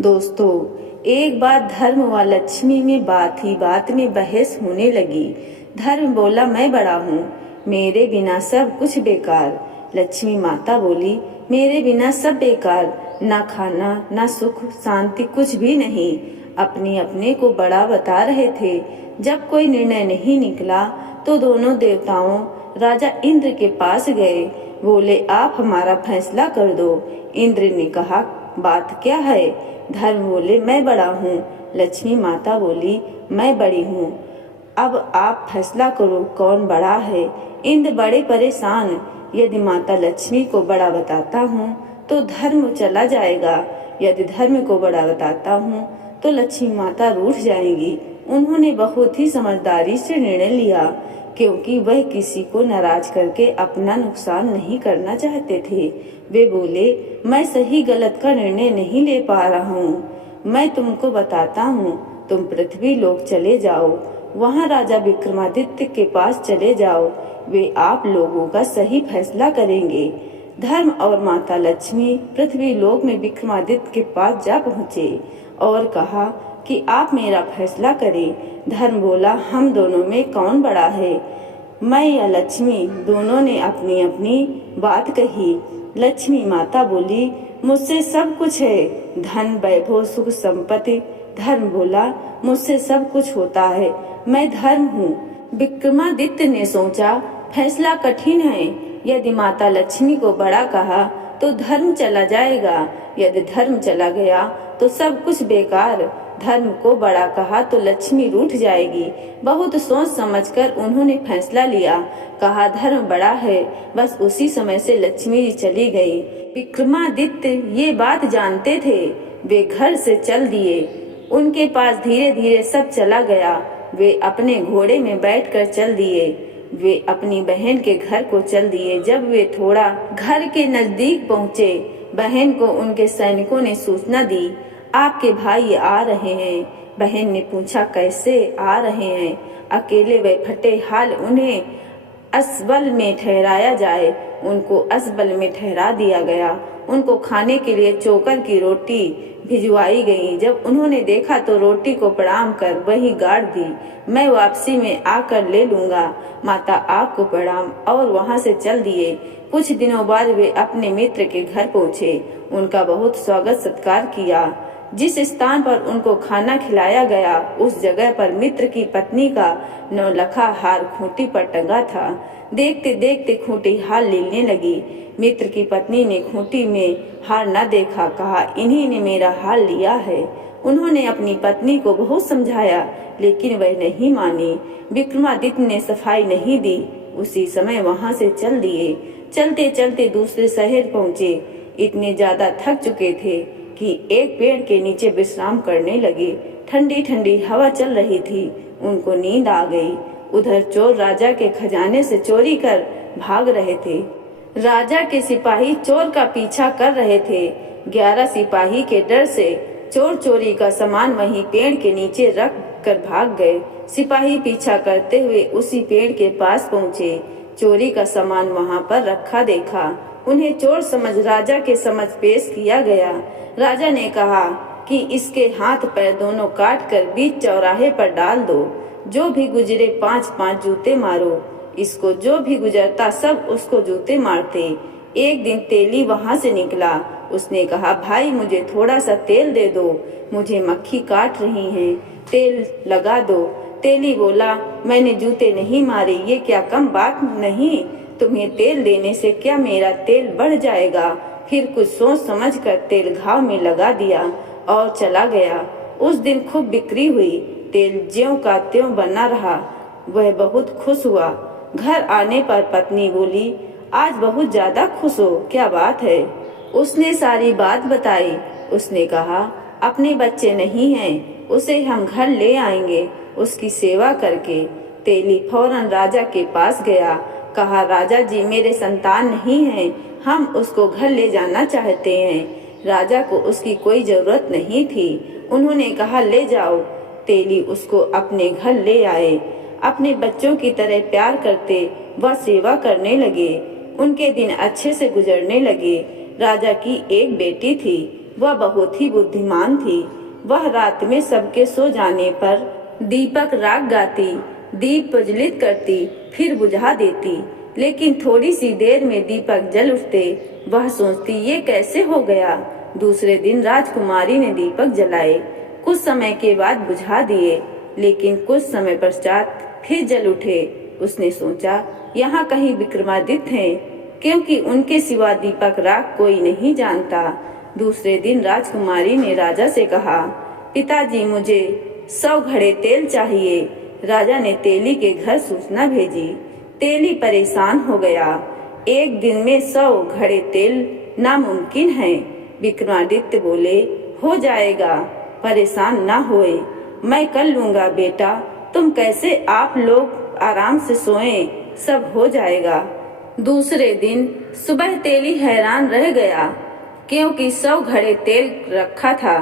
दोस्तों, एक बार धर्म व लक्ष्मी में बात ही बात में बहस होने लगी। धर्म बोला, मैं बड़ा हूँ, मेरे बिना सब कुछ बेकार। लक्ष्मी माता बोली, मेरे बिना सब बेकार, ना खाना ना सुख शांति कुछ भी नहीं। अपनी अपने को बड़ा बता रहे थे। जब कोई निर्णय नहीं निकला तो दोनों देवताओं राजा इंद्र के पास गए। बोले, आप हमारा फैसला कर दो। इंद्र ने कहा, बात क्या है? धर्म बोले, मैं बड़ा हूँ। लक्ष्मी माता बोली, मैं बड़ी हूँ। अब आप फैसला करो, कौन बड़ा है? इंद्र बड़े परेशान। यदि माता लक्ष्मी को बड़ा बताता हूँ तो धर्म चला जाएगा, यदि धर्म को बड़ा बताता हूँ तो लक्ष्मी माता रूठ जाएंगी। उन्होंने बहुत ही समझदारी से निर्णय लिया, क्योंकि वह किसी को नाराज करके अपना नुकसान नहीं करना चाहते थे। वे बोले, मैं सही गलत का निर्णय नहीं ले पा रहा हूँ। मैं तुमको बताता हूँ, तुम पृथ्वी लोक चले जाओ, वहाँ राजा विक्रमादित्य के पास चले जाओ। वे आप लोगों का सही फैसला करेंगे। धर्म और माता लक्ष्मी पृथ्वी लोक में विक्रमादित्य के पास जा पहुँचे और कहा कि आप मेरा फैसला करें। धर्म बोला, हम दोनों में कौन बड़ा है, मैं या लक्ष्मी? दोनों ने अपनी अपनी बात कही। लक्ष्मी माता बोली, मुझसे सब कुछ है, धन वैभव सुख संपत्ति। धर्म बोला, मुझसे सब कुछ होता है, मैं धर्म हूँ। विक्रमादित्य ने सोचा, फैसला कठिन है। यदि माता लक्ष्मी को बड़ा कहा तो धर्म चला जाएगा, यदि धर्म चला गया तो सब कुछ बेकार। धर्म को बड़ा कहा तो लक्ष्मी रूठ जाएगी। बहुत सोच समझकर उन्होंने फैसला लिया। कहा, धर्म बड़ा है। बस उसी समय से लक्ष्मी जी चली गई। विक्रमादित्य ये बात जानते थे। वे घर से चल दिए। उनके पास धीरे धीरे सब चला गया। वे अपने घोड़े में बैठकर चल दिए। वे अपनी बहन के घर को चल दिए। जब वे थोड़ा घर के नजदीक पहुँचे, बहन को उनके सैनिकों ने सूचना दी, आपके भाई आ रहे हैं। बहन ने पूछा, कैसे आ रहे हैं? अकेले व फटे हाल उन्हें असबल में ठहराया जाए। उनको असबल में ठहरा दिया गया। उनको खाने के लिए चोकर की रोटी भिजवाई गई। जब उन्होंने देखा तो रोटी को प्रणाम कर वही गाड़ दी। मैं वापसी में आकर ले लूंगा। माता आपको प्रणाम, और वहां से चल दिए। कुछ दिनों बाद वे अपने मित्र के घर पहुंचे। उनका बहुत स्वागत सत्कार किया। जिस स्थान पर उनको खाना खिलाया गया, उस जगह पर मित्र की पत्नी का नौलखा हार खूंटी पर टंगा था। देखते देखते खूंटी हार लेने लगी। मित्र की पत्नी ने खूंटी में हार न देखा। कहा, इन्हीं ने मेरा हार लिया है। उन्होंने अपनी पत्नी को बहुत समझाया, लेकिन वह नहीं मानी। विक्रमादित्य ने सफाई नहीं दी। उसी समय वहां से चल दिए। चलते चलते दूसरे शहर पहुंचे। इतने ज्यादा थक चुके थे कि एक पेड़ के नीचे विश्राम करने लगे। ठंडी ठंडी हवा चल रही थी। उनको नींद आ गई। उधर चोर राजा के खजाने से चोरी कर भाग रहे थे। राजा के सिपाही चोर का पीछा कर रहे थे। 11 सिपाही के डर से चोर चोरी का सामान वहीं पेड़ के नीचे रख कर भाग गए। सिपाही पीछा करते हुए उसी पेड़ के पास पहुँचे। चोरी का सामान वहां पर रखा देखा। उन्हें चोर समझ राजा के समझ पेश किया गया। राजा ने कहा कि इसके हाथ पैर दोनों काट कर बीच चौराहे पर डाल दो। जो भी गुजरे 5-5 जूते मारो। इसको जो भी गुजरता सब उसको जूते मारते। एक दिन तेली वहां से निकला। उसने कहा, भाई मुझे थोड़ा सा तेल दे दो, मुझे मक्खी काट रही है, तेल लगा दो। तेली बोला, मैंने जूते नहीं मारे, ये क्या कम बात नहीं? तुम्हें तेल देने से क्या मेरा तेल बढ़ जाएगा? फिर कुछ सोच समझ कर तेल घाव में लगा दिया और चला गया। उस दिन खूब बिक्री हुई। तेल ज्यों का त्यों बना रहा। वह बहुत खुश हुआ। घर आने पर पत्नी बोली, आज बहुत ज्यादा खुश हो, क्या बात है? उसने सारी बात बताई। उसने कहा, अपने बच्चे नहीं हैं, उसे हम घर ले आएंगे उसकी सेवा करके। तेली फौरन राजा के पास गया। कहा, राजा जी, मेरे संतान नहीं हैं, हम उसको घर ले जाना चाहते हैं। राजा को उसकी कोई जरूरत नहीं थी। उन्होंने कहा, ले जाओ। तेली उसको अपने घर ले आए। अपने बच्चों की तरह प्यार करते व सेवा करने लगे। उनके दिन अच्छे से गुजरने लगे। राजा की एक बेटी थी वह बहुत ही बुद्धिमान थी। वह रात में सबके सो जाने पर दीपक राग गाती, दीप प्रज्वलित करती, फिर बुझा देती, लेकिन थोड़ी सी देर में दीपक जल उठते। वह सोचती ये कैसे हो गया। दूसरे दिन राजकुमारी ने दीपक जलाए, कुछ समय के बाद बुझा दिए, लेकिन कुछ समय पश्चात फिर जल उठे। उसने सोचा यहाँ कहीं विक्रमादित्य हैं, क्योंकि उनके सिवा दीपक राग कोई नहीं जानता। दूसरे दिन राजकुमारी ने राजा से कहा, पिताजी मुझे 100 घड़े तेल चाहिए। राजा ने तेली के घर सूचना भेजी। तेली परेशान हो गया। एक दिन में 100 घड़े तेल नामुमकिन है। विक्रमादित्य बोले, हो जाएगा, परेशान ना होए, मैं कर लूंगा बेटा, तुम कैसे आप लोग आराम से सोएं, सब हो जाएगा। दूसरे दिन सुबह तेली हैरान रह गया, क्योंकि 100 घड़े तेल रखा था।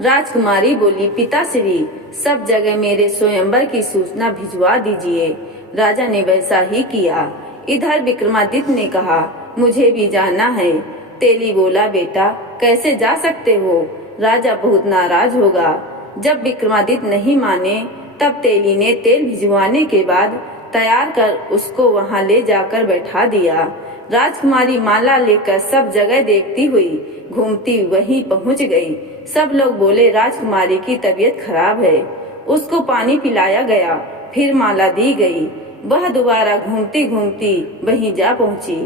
राजकुमारी बोली, पिताश्री, सब जगह मेरे स्वयंवर की सूचना भिजवा दीजिए। राजा ने वैसा ही किया। इधर विक्रमादित्य ने कहा, मुझे भी जाना है। तेली बोला, बेटा कैसे जा सकते हो, राजा बहुत नाराज होगा। जब विक्रमादित्य नहीं माने, तब तेली ने तेल भिजवाने के बाद तैयार कर उसको वहां ले जाकर बैठा दिया। राजकुमारी माला लेकर सब जगह देखती हुई घूमती वहीं पहुंच गई। सब लोग बोले, राजकुमारी की तबीयत खराब है। उसको पानी पिलाया गया, फिर माला दी गई। वह दोबारा घूमती घूमती वहीं जा पहुंची,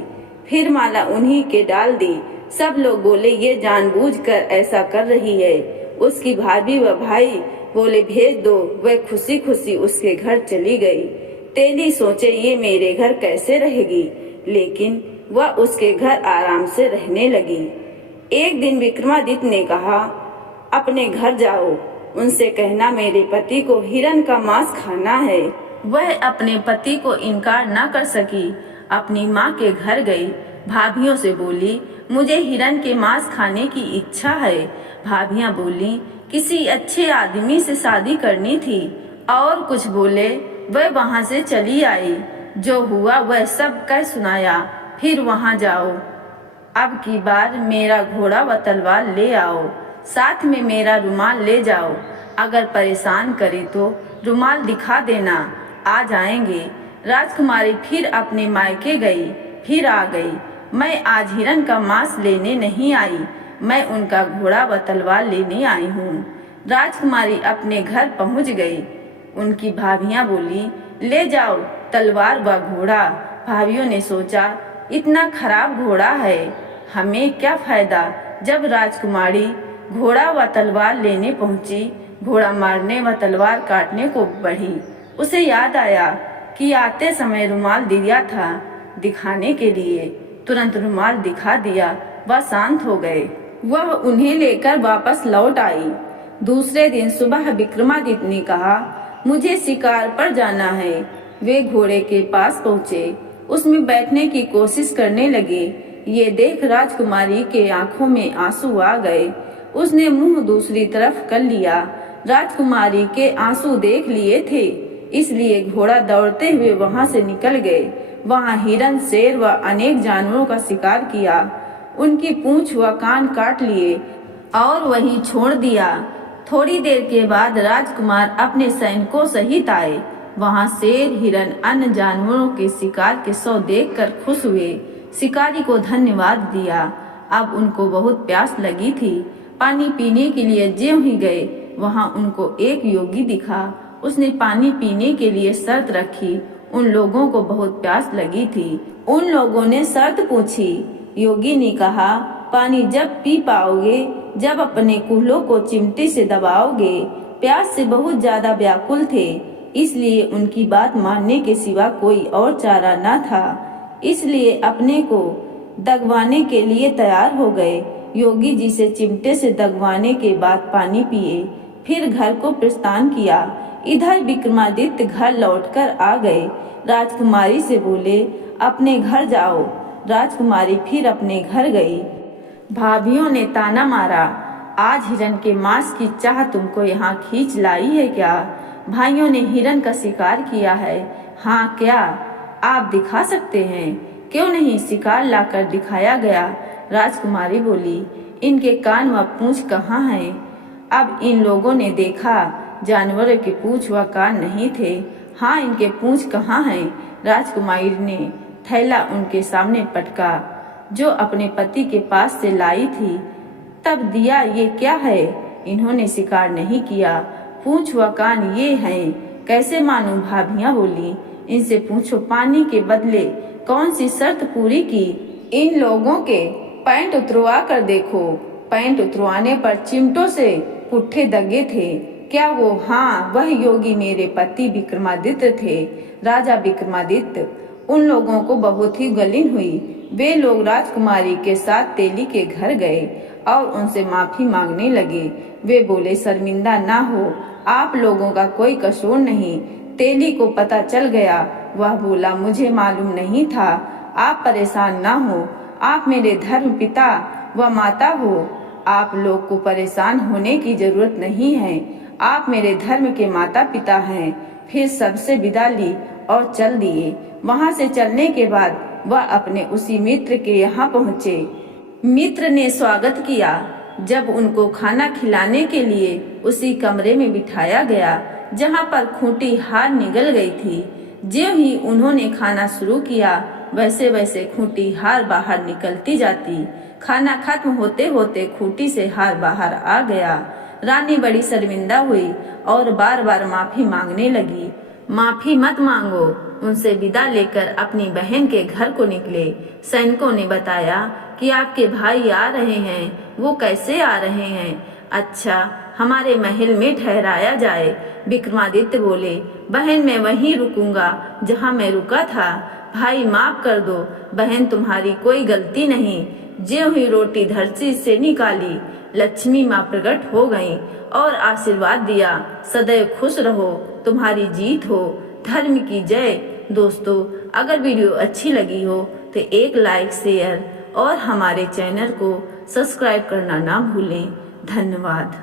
फिर माला उन्हीं के डाल दी। सब लोग बोले, ये जानबूझकर ऐसा कर रही है। उसकी भाभी व भाई बोले, भेज दो। वह खुशी खुशी उसके घर चली गई। तेली सोचे, ये मेरे घर कैसे रहेगी, लेकिन वह उसके घर आराम से रहने लगी। एक दिन विक्रमादित्य ने कहा, अपने घर जाओ, उनसे कहना मेरे पति को हिरण का मांस खाना है। वह अपने पति को इनकार न कर सकी। अपनी माँ के घर गई। भाभियों से बोली, मुझे हिरण के मांस खाने की इच्छा है। भाभियां बोली, किसी अच्छे आदमी से शादी करनी थी। और कुछ बोले। वह वहां से चली आई। जो हुआ वह सब कह सुनाया। फिर वहां जाओ, अब की बार मेरा घोड़ा व तलवार ले आओ, साथ में मेरा रुमाल ले जाओ। अगर परेशान करे तो रुमाल दिखा देना, आ जाएंगे। राजकुमारी फिर अपने मायके गई, फिर आ गई। मैं आज हिरण का मांस लेने नहीं आई, मैं उनका घोड़ा व तलवार लेने आई हूँ। राजकुमारी अपने घर पहुँच गई। उनकी भाभियाँ बोली, ले जाओ तलवार व घोड़ा। भाभियों ने सोचा, इतना खराब घोड़ा है, हमें क्या फायदा। जब राजकुमारी घोड़ा व तलवार लेने पहुंची, घोड़ा मारने व तलवार काटने को बढ़ी। उसे याद आया कि आते समय रुमाल दिया था दिखाने के लिए। तुरंत रुमाल दिखा दिया, वह शांत हो गए। वह उन्हें लेकर वापस लौट आई। दूसरे दिन सुबह विक्रमादित्य ने कहा, मुझे शिकार पर जाना है। वे घोड़े के पास पहुँचे, उसमें बैठने की कोशिश करने लगे। ये देख राजकुमारी के आंखों में आंसू आ गए। उसने मुंह दूसरी तरफ कर लिया। राजकुमारी के आंसू देख लिए थे, इसलिए घोड़ा दौड़ते हुए वहां से निकल गए। वहां हिरन, शेर व अनेक जानवरों का शिकार किया। उनकी पूंछ व कान काट लिए और वहीं छोड़ दिया। थोड़ी देर के बाद राजकुमार अपने सैनिकों सहित आए। वहां शेर, हिरन, अन्य जानवरों के शिकार के शव देखकर खुश हुए। शिकारी को धन्यवाद दिया। अब उनको बहुत प्यास लगी थी। पानी पीने के लिए ज्यों ही गए, वहां उनको एक योगी दिखा। उसने पानी पीने के लिए शर्त रखी। उन लोगों को बहुत प्यास लगी थी। उन लोगों ने शर्त पूछी। योगी ने कहा, पानी जब पी पाओगे, जब अपने कूल्हों को चिमटे से दबाओगे। प्यास से बहुत ज्यादा व्याकुल थे, इसलिए उनकी बात मानने के सिवा कोई और चारा न था। इसलिए अपने को दगवाने के लिए तैयार हो गए। योगी जी से चिमटे से दगवाने के बाद पानी पिए, फिर घर को प्रस्थान किया। इधर विक्रमादित्य घर लौटकर आ गए। राजकुमारी से बोले, अपने घर जाओ। राजकुमारी फिर अपने घर गई। भाभियों ने ताना मारा, आज हिरन के मांस की चाह तुमको यहाँ खींच लाई है क्या? भाइयों ने हिरन का शिकार किया है। हाँ, क्या आप दिखा सकते हैं? क्यों नहीं, शिकार लाकर दिखाया गया। राजकुमारी बोली, इनके कान व पूंछ कहाँ हैं? अब इन लोगों ने देखा जानवरों के पूंछ व कान नहीं थे। हाँ, इनके पूंछ कहाँ हैं? राजकुमारी ने थैला उनके सामने पटका जो अपने पति के पास से लाई थी। तब दिया, ये क्या है? इन्होंने शिकार नहीं किया, पूंछ व कान ये हैं। कैसे मानूं? भाभियां बोली। इनसे पूछो पानी के बदले कौन सी शर्त पूरी की? इन लोगों के पैंट उतरवा कर देखो। पैंट उतरवाने पर चिमटों से पुट्ठे दगे थे। क्या वो? हाँ, वह योगी मेरे पति विक्रमादित्य थे, राजा विक्रमादित्य। उन लोगों को बहुत ही गलीन हुई। वे लोग राजकुमारी के साथ तेली के घर गए और उनसे माफी मांगने लगे। वे बोले, शर्मिंदा ना हो, आप लोगों का कोई कसूर नहीं। तेली को पता चल गया। वह बोला, मुझे मालूम नहीं था। आप परेशान ना हो, आप मेरे धर्म पिता व माता हो। आप लोग को परेशान होने की जरूरत नहीं है, आप मेरे धर्म के माता पिता हैं। फिर सबसे विदा ली और चल दिए। वहां से चलने के बाद वह अपने उसी मित्र के यहाँ पहुँचे। मित्र ने स्वागत किया। जब उनको खाना खिलाने के लिए उसी कमरे में बिठाया गया जहाँ पर खूंटी हार निगल गई थी। ज्यों ही उन्होंने खाना शुरू किया वैसे वैसे खूंटी हार बाहर निकलती जाती। खाना खत्म होते होते खूंटी से हार बाहर आ गया। रानी बड़ी शर्मिंदा हुई और बार बार माफी मांगने लगी। माफी मत मांगो। उनसे विदा लेकर अपनी बहन के घर को निकले। सैनिकों ने बताया कि आपके भाई आ रहे हैं। वो कैसे आ रहे हैं? अच्छा, हमारे महल में ठहराया जाए। विक्रमादित्य बोले, बहन मैं वहीं रुकूंगा जहां मैं रुका था। भाई माफ कर दो, बहन तुम्हारी कोई गलती नहीं। ज्यों ही रोटी धरती से निकाली, लक्ष्मी माँ प्रकट हो गईं और आशीर्वाद दिया, सदैव खुश रहो, तुम्हारी जीत हो, धर्म की जय। दोस्तों, अगर वीडियो अच्छी लगी हो तो एक लाइक, शेयर और हमारे चैनल को सब्सक्राइब करना ना भूलें। धन्यवाद।